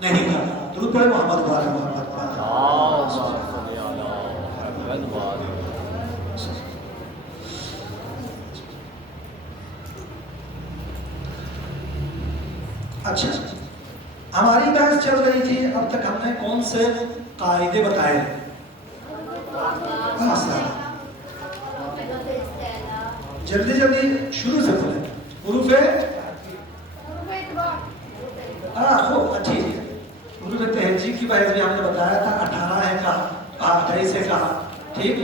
نہیں کرنا. درود پڑھے محمد وعلی محمد. اچھا ہماری بحث چل رہی تھی اب تک ہم نے کون سے قاعدے بتائے؟ جلدی جلدی شروع سے بولیں. حروف خوب ٹھیک ہے. حروف تہجی کی بحث بھی ہم نے بتایا تھا. 18 ہے کہا, 28 ہے کہا, ٹھیک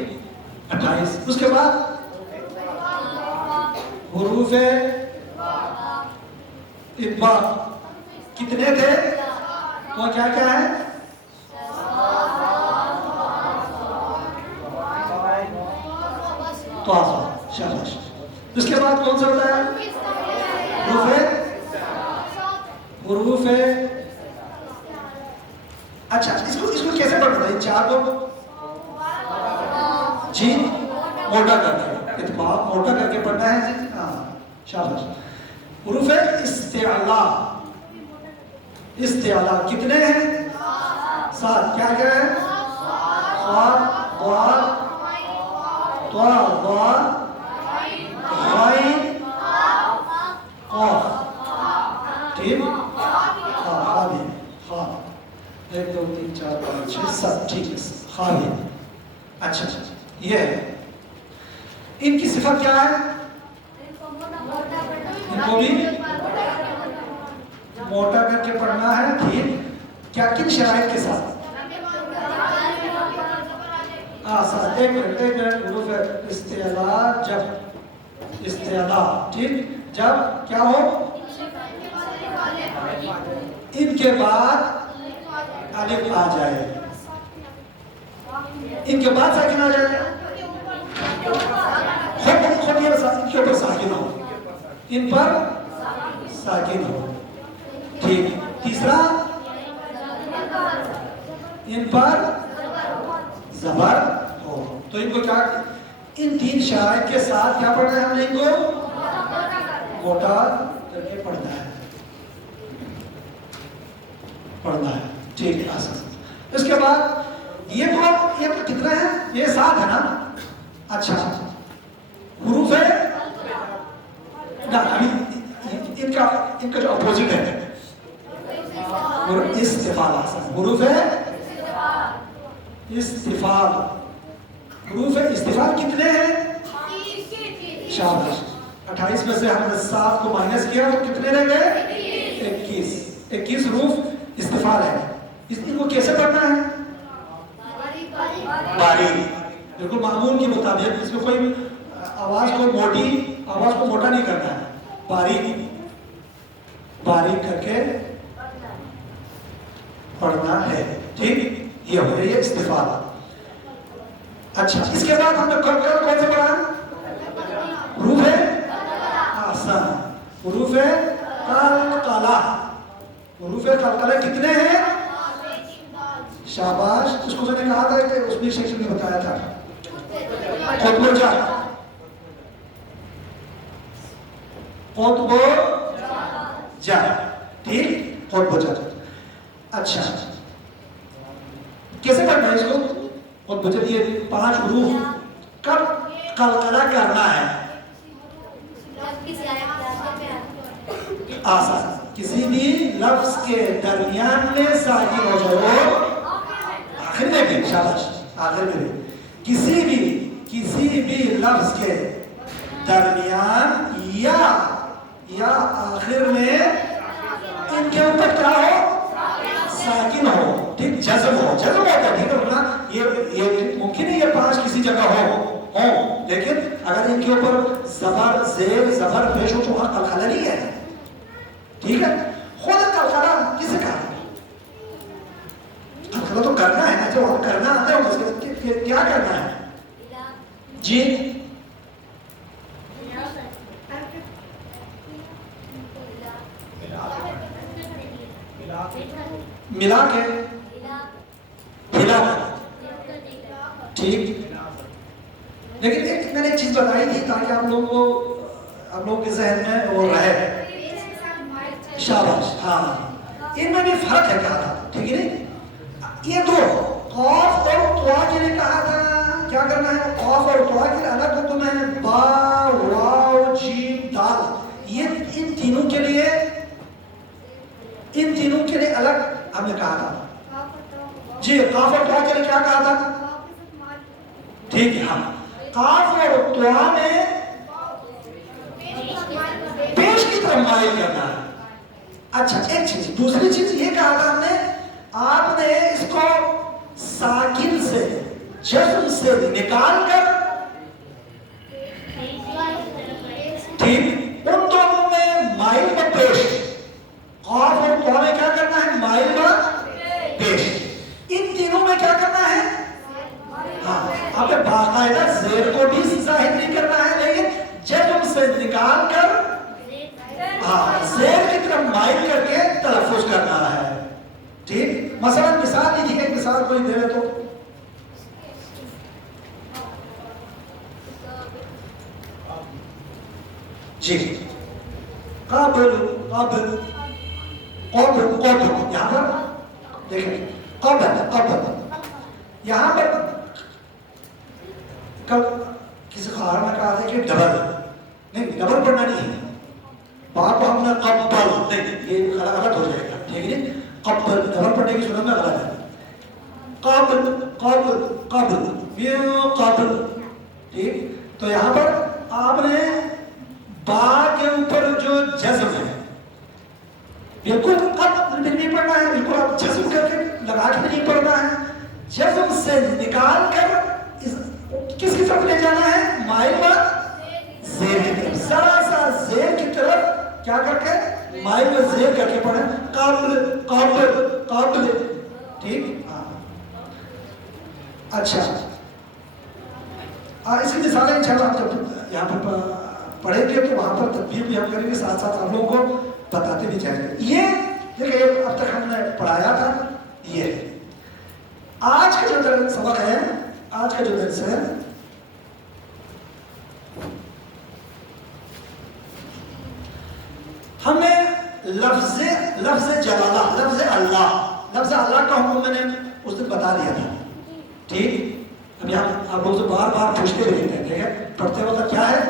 28. اس کے بعد حروف اطباق کتنے تھے وہ کیا کیا ہے؟ شاباش. اس کے بعد کون سا ہوتا ہے؟ حروف اچھا اس کو کیسے پڑھنا ہے؟ چار کو جی موٹا کر کے, اتباق موٹا کر کے پڑھنا ہے جی. ہاں شاباش. حروف استعلا, استعلا کتنے ہیں؟ 7. کیا کیا ہے؟ صاد, ضاد, طا, ضا, غین, قاف. ٹھیک. خا بھی, خا 1 2 3 4 5 6 7. ٹھیک ہے, خا بھی. اچھا یہ ہے. ان کی صفت کیا ہے؟ ان کو بھی موٹا کر کے پڑھنا ہے. ٹھیک. کیا کن شرائط کے ساتھ؟ ایک منٹ. حروف استعلا جب استعلا, ٹھیک, جب کیا ہو ان کے بعد الف آ جائے, ان کے بعد ساکن آ جائے, خود یہ ان کے اوپر ساکن ہو, ان پر ساکن ہو. ٹھیک. تیسرا ان پر زبر ہو. تو ان کو کیا, ان 3 شرائط کے ساتھ کیا پڑھنا ہے؟ ہم نے ان کو موٹا کر کے پڑھنا ہے, پڑھنا ہے. ٹھیک ہے. اس کے بعد یہ تو کتنا ہے؟ یہ 7 ہے نا. اچھا حروف ہے ان کا جو اپوزٹ ہے استفال. حروف ہے استفال. حروف استفال کتنے ہیں؟ شاباش. 28 میں سے ہم نے 7 کو مائنس کیا تو کتنے رہ گئے؟ 21 حروف استفال ہے. ان کو کیسے پڑھنا ہے؟ باریک, بالکل معمول کے مطابق. اس میں کوئی آواز کو موٹا نہیں کرنا ہے, باریک کر کے پڑھنا ہے. ٹھیک. یہ ہو رہی ہے استفال. اچھا اس کے بعد ہم نے کون سے پڑھا؟ حروف آسان. حروف قلقلہ. حروف قلقلہ کتنے ہیں؟ شاباش. اس کو میں نے کہا تھا کہ اس میں سیکشن میں بتایا تھا. قطب جا, قطب جا. ٹھیک. قطب جا. اچھا کیسے پڑھنا ہے اس کو؟ قطب جا. یہ 5 حروف کب قلقلہ کرنا ہے؟ آسان. کسی بھی لفظ کے درمیان میں ساکن ہو جائے, آخر میں بھی. شاباش. آخر میں بھی کسی بھی لفظ کے درمیان یا آخر میں ان کے اوپر کیا ہو؟ ساکن ہو. ٹھیک. جزم ہوتا ہے. ٹھیک ہے نا. یہ ممکن ہے یہ 5 کسی جگہ ہو, لیکن اگر ان کے اوپر زبر زیر زبر پیش ہو تو وہاں قلقلہ نہیں ہے. ٹھیک ہے. خود قلقلہ کسے کہا؟ قلقلہ تو کرنا ہے نا. جو کرنا آتا ہے اس کے کیا کرنا ہے جی؟ ملا کے ہلا. ٹھیک. لیکن ایک میں نے چیز بتائی تھی تاکہ آپ لوگوں کے ذہن میں وہ رہے. شاباش. ہاں ان میں بھی فرق ہے کہا تھا، ٹھیک ہے نہیں؟ یہ دو قاف اور طوا کے لیے کہا تھا کیا کرنا ہے، قاف اور طوا کے لیے الگ حکم ہے، با واو جیم دال، یہ ان تینوں کے لیے الگ ہم نے کہا تھا جی۔ قاف اور طوا کے لیے کیا کہا تھا، ٹھیک ہے، ہاں قاف اور طوا میں پیش کی طرف مائل کرنا ہے۔ اچھا ایک چیز، دوسری چیز یہ کہا تھا ہم نے، آپ نے اس کو ساکن سے جزم سے نکال کر، ٹھیک، ان دونوں میں مائل و پیش، قاف اور طوا میں کیا کرنا ہے، مائل و پیش، ان تینوں میں کیا کرنا ہے، ہاں آپ نے باقاعدہ زیر کو بھی ظاہر نہیں کرنا ہے، لیکن جزم سے نکال کر ہاں زیر کی طرف مائل کر کے تلفظ کرنا ہے، ٹھیک۔ مثلا مثال لیجیے، ایک مثال کوئی دے تو، جی قابل قابل قابل قابل، یہاں پر دیکھیں قابل قابل، یہاں پر کل کسی خارا نے کہا تھا کہ ڈبل نہیں، ڈبل پڑھنا نہیں ہے، بات کو ہم نے قبل نہیں، یہ غلط ہو جائے گا، ٹھیک ہے نہیں، قبل ڈبل پڑھنے کی صورت میں غلط ہے، قابل قابل قابل یہ قابل، ٹھیک۔ تو یہاں پر آپ نے با کے اوپر جو جزم ہے بالکل قبل نہیں پڑھنا ہے، بالکل آپ جزم کر کے لگا کے نہیں پڑھنا ہے، جزم سے نکال کر کس کی طرف لے جانا ہے، مائل و زیر کی طرف، ذرا سا زیر کی طرف کیا کر کے مائل و زیر کر کے پڑھیں، قابل قابل قابل، ٹھیک۔ ہاں اچھا اس کی مثالیں انشاءاللہ ہم جب یہاں پر پڑھیں گے تو وہاں پر تدبیر بھی ہم کریں گے، ساتھ ساتھ آپ لوگوں کو بتاتے بھی جائیں گے۔ یہ دیکھیں اب تک ہم نے پڑھایا تھا، یہ آج کا جو سبق ہے، آج کا جو درس ہے، ہم نے لفظ جلالہ، لفظ اللہ کا حکم میں نے اس دن بتا دیا تھا، ٹھیک۔ ابھی آپ لوگ سے بار بار پوچھتے رہتے ہیں، ٹھیک ہے، پڑھتے وقت کیا ہے،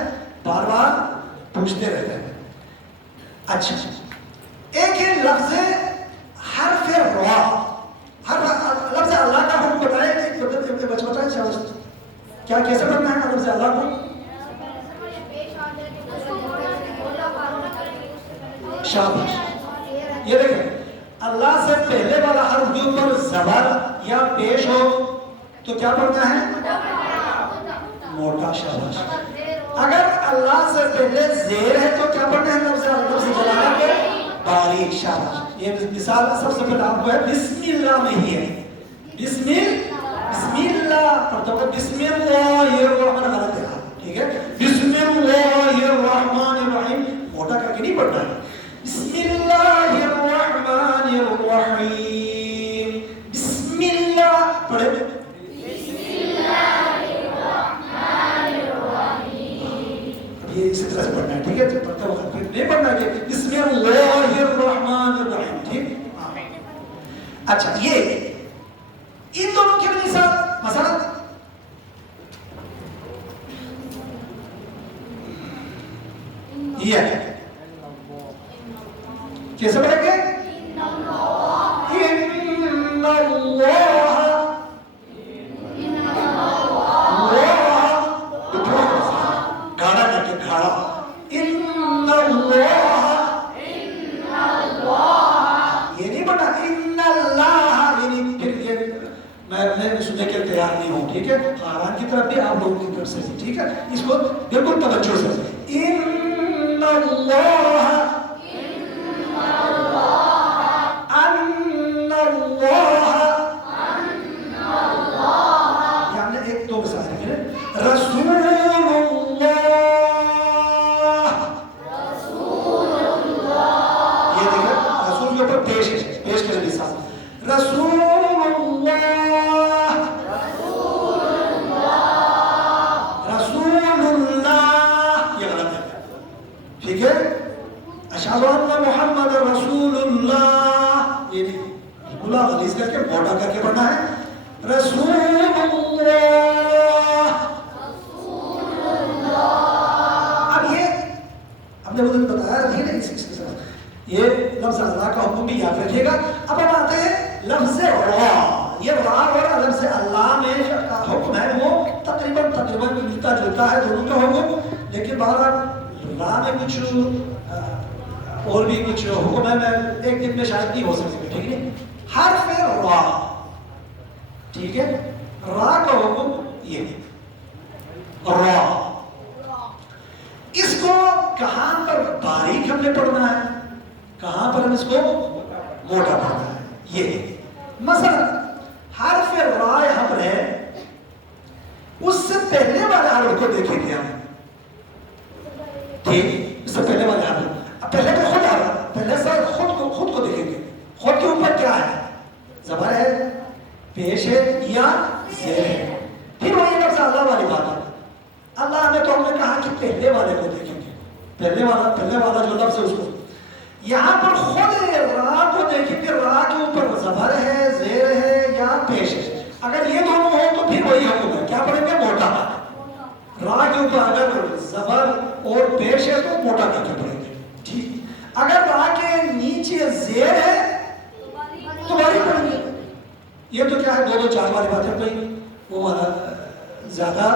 بار بار پوچھتے رہتے ہیں۔ اچھا ایک ہے لفظ حرف را، لفظ اللہ کا حکم بتائیں، بچ بتائیں کیا کیسے پڑھنا ہے لفظ اللہ کو، شاباش۔ یہ دیکھیں اللہ سے پہلے والا حرف کے اوپر زبر یا پیش ہو تو کیا پڑھنا ہے، موٹا، شاباش۔ اگر اللہ سے پہلے زیر ہے تو کیا پڑھنا ہے، لفظ جلالہ کے باریک، شاباش۔ یہ مثال سب سے پہلے آپ کو ہے بسم اللہ میں ہی ہے، بسم اللہ پڑھتا ہوں، بسم اللہ الرحمن غلط ہے، ٹھیک ہے، بسم اللہ الرحمن الرحیم موٹا کر کے نہیں پڑھنا ہے، بسم اللہ الرحمن الرحیم، بسم اللہ پڑھے، یہ اسی طرح سے پڑھنا ہے، ٹھیک ہے، پڑھتے وقت پھر نہیں پڑھنا کہ بسم اللہ الرحمن الرحیم، ٹھیک۔ اچھا یہ ان دونوں کے لیے مثلا یہ ہے، کیسے پڑھیں گے، ان اللہ گاڑا کر کے گھاڑا، ان اللہ، یہ نہیں پڑھنا ان اللہ، یہ نہیں، پھر یہ میں سننے کے تیار نہیں ہوں، ٹھیک ہے، قرآن کی طرف بھی آپ لوگوں کی طرف سے، ٹھیک ہے، اس کو بالکل توجہ سے، ان اللہ، ان اللہ، یہ ہم نے ایک دو مثال ہے، رسول رسول اللہ، رسول اللہ، یہ غلط ہے، ٹھیک ہے، اشہد ان محمد رسول اللہ، یہ نہیں، گلا غلیظ کر کے موٹا کر کے پڑھنا ہے. رسول اللہ. اب یہ ہم نے وہ دن بتایا نہیں ہے اس کے ساتھ یہ لفظ اللہ کا حکم بھی یاد رکھیے گا. اب ہم آتے ہیں لفظ را. یہ را اور لفظ اللہ میں جو حکم ہے وہ تقریباً ملتا جلتا ہے دونوں کا حکم، لیکن بہرحال را میں کچھ اور بھی کچھ حکم ہے، میں ایک دن میں شاید نہیں ہو سکتے. ٹھیک ہے، حرف را، ٹھیک ہے، را کا حکم یہ را. اس کو کہاں پر باریک ہم نے پڑھنا ہے، کہاں پر ہم اس کو موٹا پڑھنا ہے. یہ مثلا حرف را یہاں پر ہے، اس سے پہلے والے حرف کو دیکھیں گے ہم. ٹھیک، اس سے پہلے والے حرف، پہلے تو خود حرف، پہلے سے خود کو دیکھیں گے. خود کے اوپر کیا ہے؟ زبر ہے، پیش ہے یا زیر ہے. پھر وہی لفظ اللہ والی بات ہے. اللہ نے تو ہم نے کہا کہ پہلے والے کو دیکھیں گے، پہلے والا جو لفظ ہے اس کو. یہاں پر خود را کو دیکھیں گے، را کے اوپر زبر ہے، زیر ہے یا پیش ہے. اگر یہ دونوں ہو تو پھر وہی حکم ہے، کیا پڑھیں گے؟ موٹا. را کے اوپر اگر زبر اور پیش ہے تو موٹا کر کے پڑھیں گے. ٹھیک، اگر را کے نیچے زیر ہے تو باریک پڑھیں گے. یہ تو کیا ہے، دو چار والی بات ہے، کوئی وہ زیادہ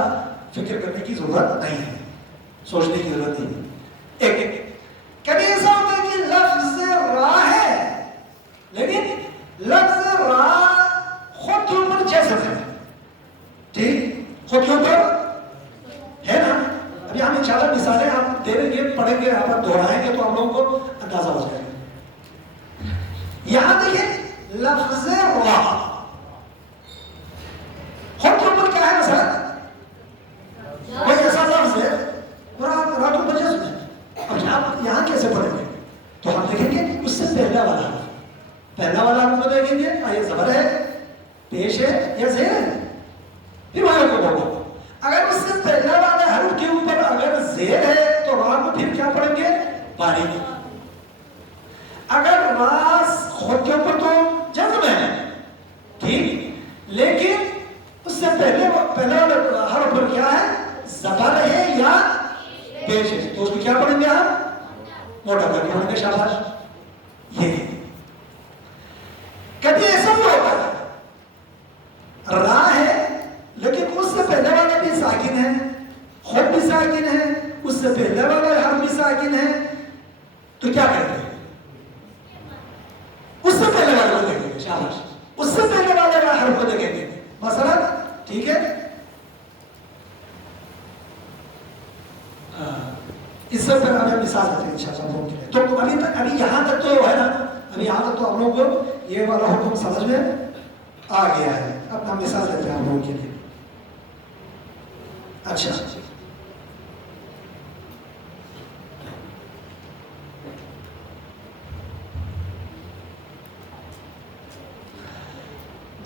فکر کرنے کی ضرورت نہیں ہے، سوچنے کی ضرورت نہیں ہے. ایک کبھی ایسا ہوتا ہے کہ لفظ را ہے لیکن لفظ را خود کے اوپر جزم ہے. ٹھیک، خود کے اوپر ہے نا. ابھی ہم انشاءاللہ مثالیں آپ دے دیں گے، پڑھیں گے، آپ دہرائیں گے تو ہم لوگوں کو اندازہ ہو جائے گا. یہاں دیکھیں لفظ را خود کے اوپر کیا ہے؟ مثلا کوئی ایسا لفظ ہے را کے اوپر جزم ہے. اب آپ یہاں کیسے پڑھیں گے؟ تو ہم دیکھیں گے اس سے پہلا والا حرف کو دیکھیں گے، یہ زبر ہے، پیش ہے یا زیر ہے، پھر وہاں کو بولو. اگر اس سے پہلا والے حرف کے اوپر اگر زیر ہے تو را کو پھر کیا پڑھیں گے؟ باریک. اگر را خود کے اوپر تو جزم ہے، ٹھیک، لیکن اس سے پہلے والے حرف پر کیا ہے؟ زبر ہے یا پیش ہے، تو اس کو کیا پڑھیں گے؟ ہم موٹا کر کے پڑھیں گے. شاباش. یہ کبھی ایسا بھی ہوتا ہے را ہے لیکن اس سے پہلے والا بھی ساکن ہے، خود بھی ساکن ہے، اس سے پہلے والا حرف بھی ساکن ہے، تو کیا کریں گے؟ اس سے پہلے والے کو دیکھیں گے. شاباش. اس سے پہلے والے حرف کو دیکھیں گے. مثلا ٹھیک ہے، اس سے پہلے ہمیں مثال دیتے ہیں انشاءاللہ لوگوں کے لیے. تو ابھی یہاں تک تو ہے نا، ابھی یہاں تک تو ہم لوگوں کو یہ والا حکم سمجھ میں آ گیا ہے. اب ہم مثال دیتے ہیں ہم لوگوں کے لیے. اچھا،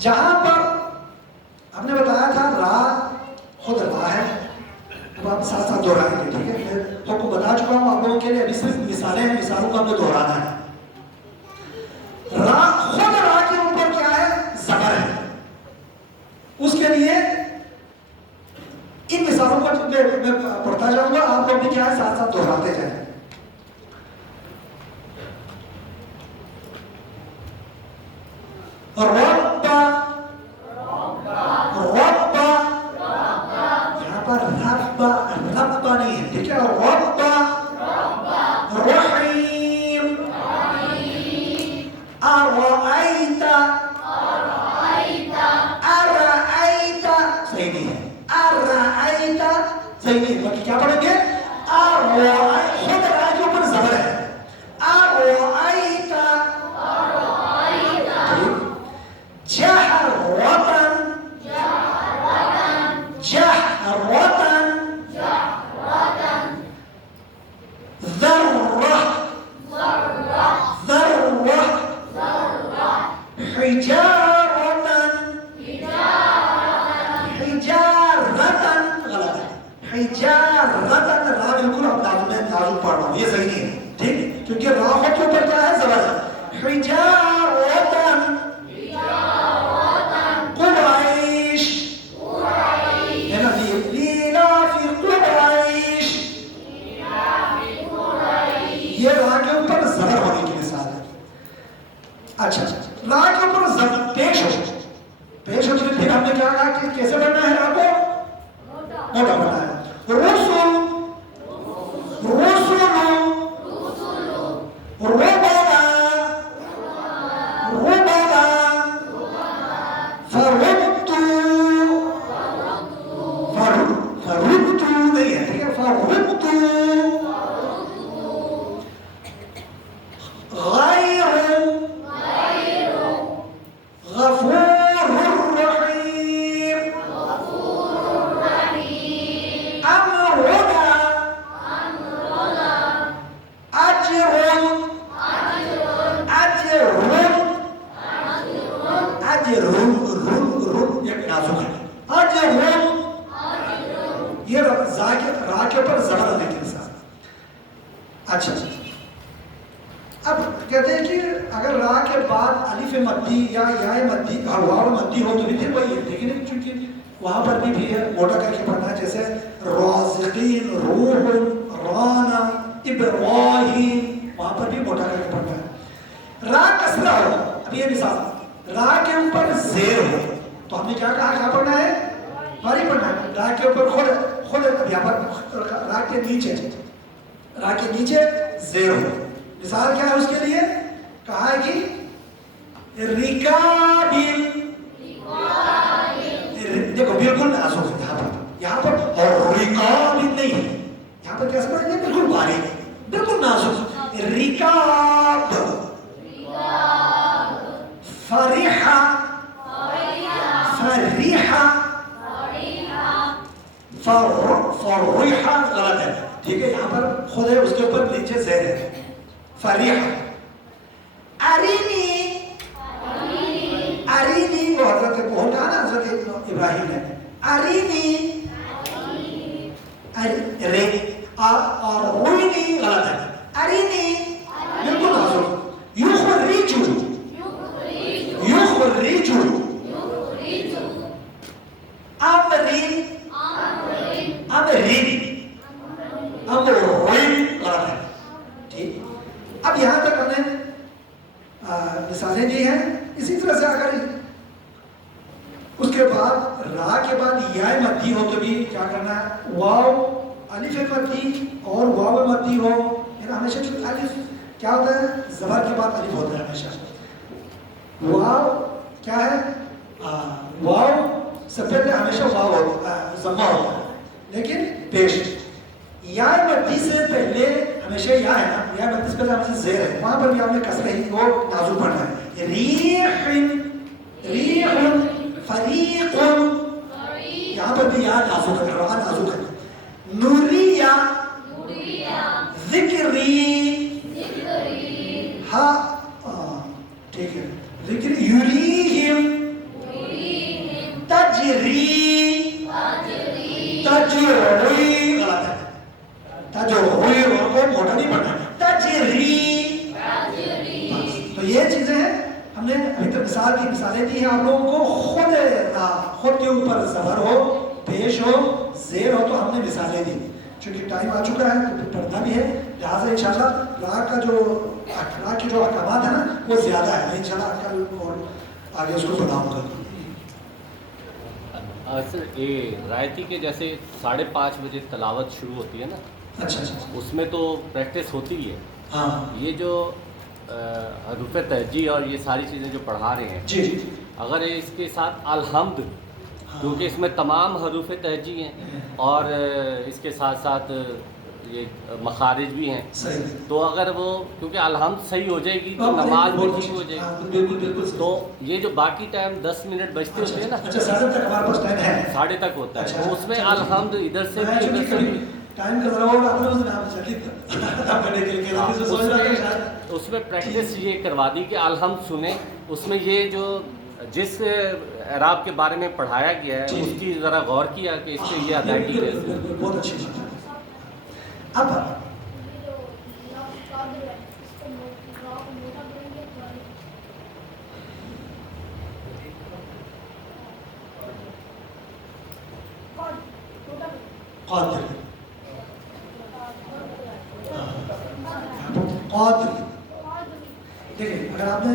جہاں پر ہم نے بتایا تھا را خود را ہے، اب آپ ساتھ ساتھ دہرائیں گے. ٹھیک ہے، میں حکم بتا چکا ہوں آپ لوگوں کے لیے، ابھی صرف مثالیں ہیں، مثالوں کو ہم نے دہرانا ہے. را خود را کے اوپر کیا ہے؟ زبر ہے. اس کے لیے ان مثالوں کو میں پڑھتا جاؤں گا، آپ لوگ بھی کیا ہے ساتھ ساتھ دہراتے جائیں. رب، یہاں پر رب نہیں ہے، ٹھیک ہے. رب، رحیم، ارائیت، صحیح نہیں ہے. ارائیت صحیح نہیں ہے، باقی کیا پڑھیں گے؟ خود را کے اوپر زبر ہے. ارائیت، جہرتن، جہرتن، ذرہ، ذرہ، حجارتن، حجارتن، غلط ہے. حجارتن را بالکل اب میں نازک پڑھ رہا ہوں، یہ صحیح نہیں ہے. ٹھیک، کیونکہ را کے اوپر کیا ہے؟ زبر ہے. حجارتن اچھا را کے اوپر پیش ہو تو پھر ہم نے کیا کہا کہ کیسے پڑھنا ہے را کو؟ موٹا پڑھنا ہے. رسل رسل ربنا ربنا فربت نہیں ہے ٹھیک ہے. فربت غیر غفور الرحیم امرنا اجر یہ را کے اوپر زبر لیکن ساتھ. اچھا اب کہتے ہیں کہ اگر را کے بعد الف مدی یا یا مدی واو مدی ہو تو بھی پھر وہی ہے, لیکن چونکہ وہاں پر بھی ہے موٹا کر کے پڑھنا ہے, جیسے رازقین روح رانا ابراہیم, وہاں پر بھی موٹا کر کے پڑھنا ہے. را کسرہ ہو, اب یہ مثال را کے اوپر زیر ہو تو ہم نے کیا کہا, کیا پڑھنا ہے؟ باری پڑھنا ہے. را کے اوپر خود یہاں پر را کے نیچے زیر ہو. مثال کیا ہے اس کے لیے؟ کہا ہے کہ رکابل, دیکھو بالکل نازک ہے یہاں پر اور رکابل نہیں ہے یہاں پر. کیسے پڑھیں گے؟ بالکل باریک, بالکل نازک. رکاب فریحہ فریحہ فریحہ غلط ہے, ٹھیک ہے. یہاں پر خود ہے, اس کے اوپر نیچے زیر ہے. فریحہ ارینی ارینی وہ حضرت کو کہا نا, حضرت ابراہیم ہے. ارینی رے اور روینی غلط ہے. ارینی بالکل حضرت. یخرجو یخرجو امرین امرین امرین غلط ہے. ٹھیک, اب یہاں تک ہم نے مثالیں دی ہیں. اسی طرح سے اگر اس کے بعد را کے بعد یا مدی ہو تو بھی کیا کرنا ہے؟ واو الف مدی اور واو مدی ہو, یعنی ہمیشہ جو الف کیا ہوتا ہے, زبر کے بعد الف ہوتا ہے ہمیشہ. واو کیا ہے؟ واو سے پہلے ہمیشہ واو ہوتا ہے, ضمہ ہوتا ہے, لیکن پیش. یا مدی سے پہلے ہمیشہ یا ہے نا, یا مدی سے پہلے ہمیشہ زیر ہے, وہاں پر بھی ہم نے کسر ہی وہ نازک پڑھنا ہے. ریح ریح فریق, یہاں پر بھی یا نازک ہے, را نازک ہے. نوریہ ذکری ہاں ٹھیک ہے. ذکر یریہم تجری تجری غلط ہے. تجری کو موٹا نہیں پڑھنا, تجری. تو یہ چیزیں ہیں ہم نے ابھی تک مثالیں دی ہیں آپ لوگوں کو. خود کے اوپر زبر ہو, پیش ہو, زیر ہو تو ہم نے مثالیں دی. چونکہ ٹائم آ چکا ہے تو پڑھنا بھی ہے, لہٰذا انشاءاللہ را کا جو احکامات ہیں نا وہ زیادہ ہے. انشاءاللہ کل اور آگے اس کو بتاؤں گا. سر یہ رائتی کے جیسے 5:30 بجے تلاوت شروع ہوتی ہے نا, اچھا اس میں تو پریکٹس ہوتی ہی ہے. ہاں یہ جو حروف تہجی اور یہ ساری چیزیں جو پڑھا رہے ہیں, جی اگر اس کے ساتھ الحمد, کیونکہ اس میں تمام حروف تہجی ہیں اور اس کے ساتھ ساتھ یہ مخارج بھی ہیں, تو اگر وہ کیونکہ الحمد صحیح ہو جائے گی تو نماز بھی ٹھیک ہو جائے گی. بالکل. تو یہ جو باقی ٹائم 10 منٹ بچتے ہوتے ہیں نا, اچھا 7:30 تک ہمارے پاس ٹائم ہے, 7:30 تک ہوتا ہے, تو اس میں الحمد ادھر سے بھی ادھر سے بھی ٹائم کا ذرا اور آپ نے اس نام شکیت کرنے کے لیے اس میں پریکٹس یہ کروا دی کہ الحمد سنیں. اس میں یہ جو جس اعراب کے بارے میں پڑھایا گیا ہے اس کی ذرا غور کیا کہ اس سے یہ ادائیگی رہتی ہے. بہت اچھی بات ہے. اب قادر قادر دیکھیں, اگر آپ نے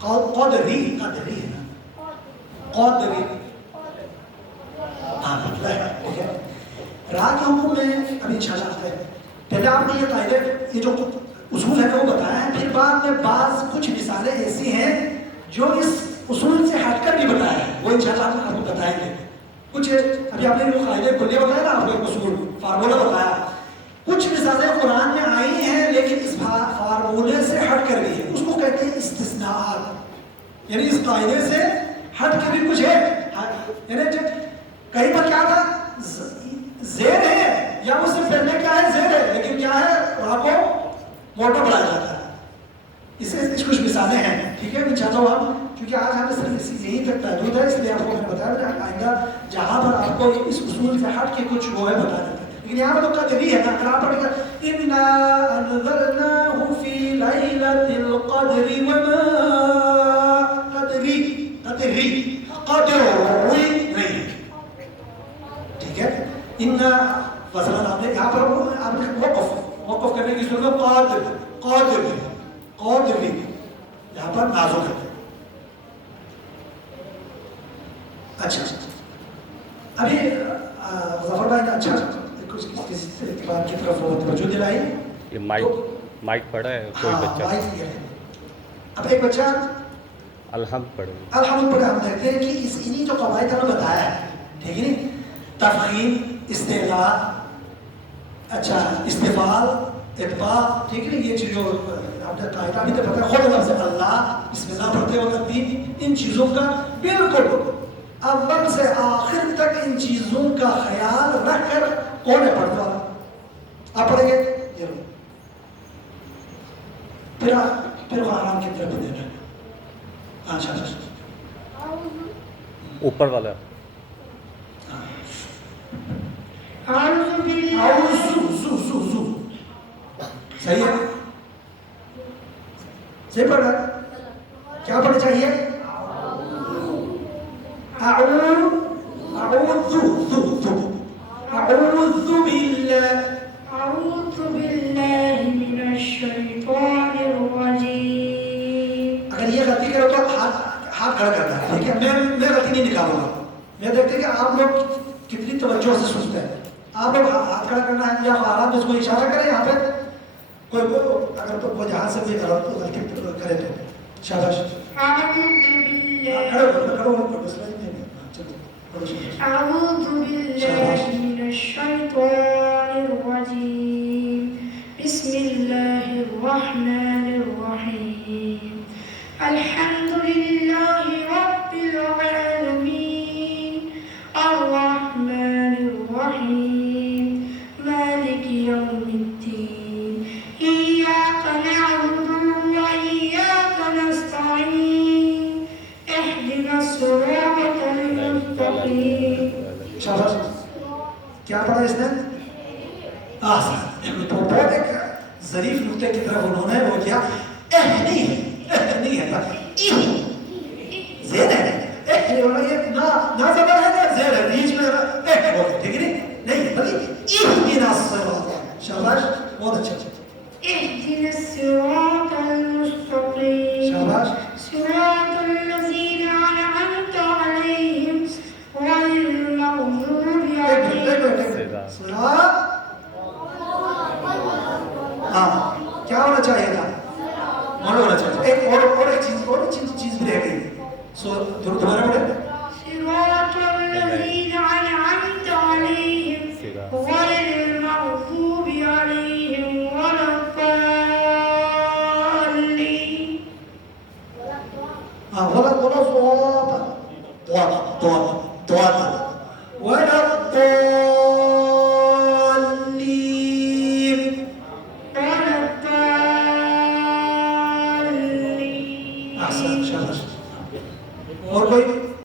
قادری قادری ہے نا قادری پتلا ہے ٹھیک ہے را کے حکم میں ابھی انشاءاللہ آتے ہیں پہلے آپ نے یہ قاعدے یہ جو اصول ہے وہ بتایا ہے پھر بعد میں بعض کچھ مثالیں ایسی ہیں جو اس اصول سے ہٹ کر بھی بتایا ہے وہ انشاءاللہ آپ کو بتائیں گے کچھ ابھی آپ نے جو قاعدے کلیہ بتایا نا آپ کو ایک اصول فارمولہ بتایا کچھ مثالیں قرآن میں آئی ہیں لیکن اس فارمولے سے ہٹ کر بھی ہے اس کو کہتے ہیں استثناءات یعنی اس قاعدے سے ہٹ کے بھی کچھ ہے یعنی کہیں پر کیا تھا زیر ہے یا اس سے پہلے کیا ہے زیر ہے لیکن کیا ہے وہاں کو موٹا بڑھایا جاتا ہے اس سے کچھ مثالیں ہیں ٹھیک ہے میں چاہتا ہوں ہم کیونکہ آج ہمیں صرف یہی تک محدود ہے اس لیے آپ کو میں نے بتایا آئندہ جہاں پر آپ کو اس اصول سے ہٹ کے کچھ وہ ہے بتا دیتا ہے لیکن یہاں پر تو قدری ہے نا اگر آپ پڑھیں گے اِنَّا أَنذَرْنَاهُ فِي لَيْلَةِ الْقَدْرِ وَمَا قدری نہیں ٹھیک ہے مثلا آپ نے یہاں پر آپ نے وقف کرنے کی صورت قادر یہاں پر نازک ہے اچھا ابھی ظفر بھائی نے اچھا کچھ کسی اعتبار کی طرف توجہ دلائی یہ مائک پڑھا ہے کوئی بچہ اب ایک بچہ الحمد پڑھے الحمد پڑھے ہم دیکھتے ہیں کہ انہی جو قواعد ہمیں بتایا ہے ٹھیک ہے نہیں تفخیم استعلاء اچھا استفال اتباع ٹھیک ہے یہ چیزوں آپ نے قاعدہ بھی تو پتہ ہے خود لفظ اللہ بسم اللہ پڑھتے وقت بھی ان چیزوں کا بالکل اول سے آخر تک ان چیزوں کا خیال رکھ کر کون ہے پڑھنے والا آپ پڑھیں گے ضرور پھر وہ آرام کی طرف دینا اچھا اوپر والا صحیح ہے صحیح پڑھ رہا ہے کیا پڑھنا چاہیے أعوذ بالله من الشيطان الرجيم اگر یہ غلطی کرو تو ہاتھ کھڑا کرنا ہے ٹھیک ہے میں غلطی نہیں نکالوں گا میں دیکھتے ہیں کہ آپ لوگ کتنی توجہ سے سنتے ہیں آپ لوگ ہاتھ کھڑا کرنا ہے یا آرام سے اس کو اشارہ کریں یہاں پہ کوئی اگر تو کوئی جہاں سے کوئی غلطی کرے تو شاباش أعوذ بالله من الشيطان الرجيم بسم الله الرحمن الرحيم الحمد لله رب العالمين الرحمن الرحيم مالك يوم الدين إياك نعبد وإياك نستعين اهدنا الصراط المستقيم شاباش کیا پڑھا اس نے بہت ایک ظریف نقطے کی طرف انہوں نے وہ کیا نہیں ہے زیر ہے یہ نہ زبر ہے نہ زیر ہے بیچ میں ٹھیک ہے نہیں بلکہ اہدنا الصراط شاباش بہت اچھا اهدنا الصراط المستقيم شاباش صراط الذين أنعمت عليهم غير المغضوب عليهم ہاں کیا ہونا چاہیے تھا مانو ہونا چاہیے ایک چیز بھی رہ گئی دوبارہ بولے صراط الذين أنعمت عليهم غير المغضوب عليهم ولا الضالين ولا الضالين ولا الضالين